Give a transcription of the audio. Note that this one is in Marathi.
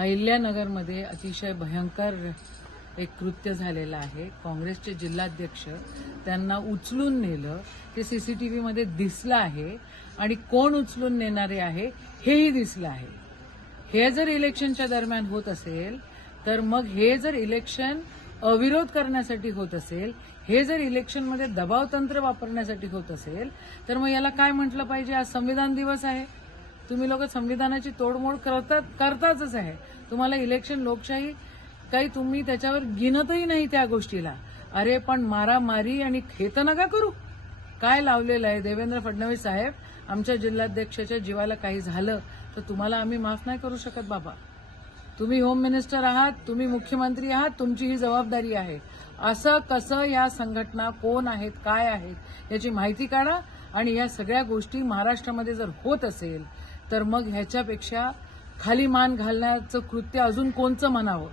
अहिल्यानगरमध्ये अतिशय भयंकर एक कृत्य झालेलं आहे. काँग्रेसचे जिल्हाध्यक्ष त्यांना उचलून नेलं, ते सीसीटीव्हीमध्ये दिसलं आहे आणि कोण उचलून नेणारे आहे हेही दिसलं आहे. हे जर इलेक्शनच्या दरम्यान होत असेल तर मग हे जर इलेक्शन अविरोध करण्यासाठी होत असेल, हे जर इलेक्शनमध्ये दबाव तंत्र वापरण्यासाठी होत असेल तर मग याला काय म्हटलं पाहिजे? आज संविधान दिवस आहे. तुम्ही लोक संविधानाची तोडमोड करताच आहे. तुम्हाला इलेक्शन लोकशाही काही तुम्ही त्याच्यावर गिनतही नाही त्या गोष्टीला. अरे पण मारामारी आणि हे तर नका करू. काय लावलेलं आहे? देवेंद्र फडणवीस साहेब, आमच्या जिल्हाध्यक्षाच्या जीवाला काही झालं तर तुम्हाला आम्ही माफ नाही करू शकत बाबा. तुम्ही होम मिनिस्टर आहात, तुम्ही मुख्यमंत्री आहात, तुमची ही जबाबदारी आहे. असं कसं या संघटना कोण आहेत, काय आहेत याची माहिती काढा आणि या सगळ्या गोष्टी महाराष्ट्रामध्ये जर होत असेल तर मग ह्याच्यापेक्षा खाली मान घालण्याचं कृत्य अजून कोणचं म्हणावं?